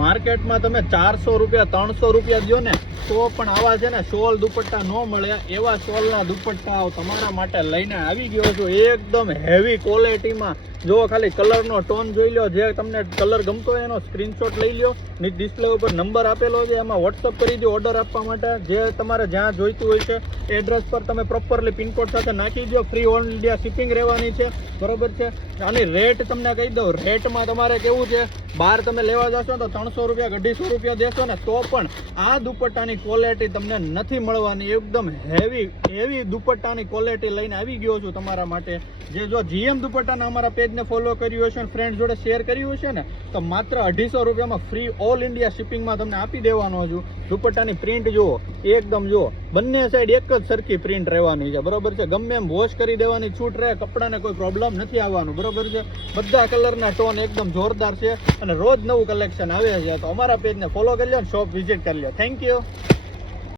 માર્કેટમાં તમે 400 રૂપિયા 300 રૂપિયા દો ને તો પણ આવા છે ને શોલ દુપટ્ટા ન મળે. એવા શોલના દુપટ્ટા તમારા માટે લઈને આવી ગયો છું એકદમ હેવી ક્વોલિટીમાં. જો ખાલી કલરનો ટોન જોઈ લો, જે તમને કલર ગમતો હોય એનો સ્ક્રીનશોટ લઈ લો. ડિસ્પ્લે ઉપર નંબર આપેલો છે, એમાં વોટ્સઅપ કરી દો ઓર્ડર આપવા માટે. જે તમારે જ્યાં જોઈતું હોય છે એડ્રેસ પર તમે પ્રોપરલી પિનકોડ સાથે નાખી દો. ફ્રી ઓલ ઇન્ડિયા શિપિંગ રહેવાની છે, બરોબર છે. આની રેટ તમને કહી દઉં, રેટમાં તમારે કેવું છે, બહાર તમે લેવા જશો તો 300 રૂપિયા 250 રૂપિયા દેશો ને તો પણ આ દુપટ્ટાની ક્વોલિટી તમને નથી મળવાની. એકદમ હેવી દુપટ્ટાની ક્વોલિટી લઈને આવી ગયો છું તમારા માટે. જે જો GM દુપટ્ટાના અમારા પેજને ફોલો કર્યું હશે ને ફ્રેન્ડ જોડે શેર કર્યું હશે ને તો માત્ર 250 રૂપિયામાં ફ્રી ઓલ ઇન્ડિયા શિપિંગમાં તમને આપી દેવાનો છું. દુપટ્ટાની પ્રિન્ટ જુઓ, એકદમ જુઓ, બંને સાઈડ એક જ સરખી પ્રિન્ટ રહેવાની છે, બરોબર છે. ગમે એમ વોશ કરી દેવાની છૂટ રહે, કપડાને કોઈ પ્રોબ્લેમ નથી આવવાનું, બરોબર છે. બધા કલરના ટોન એકદમ જોરદાર છે અને રોજ નવું કલેક્શન આવે છે. તો અમારા પેજને ફોલો કરી લો, શોપ વિઝિટ કરી લો. Thank you.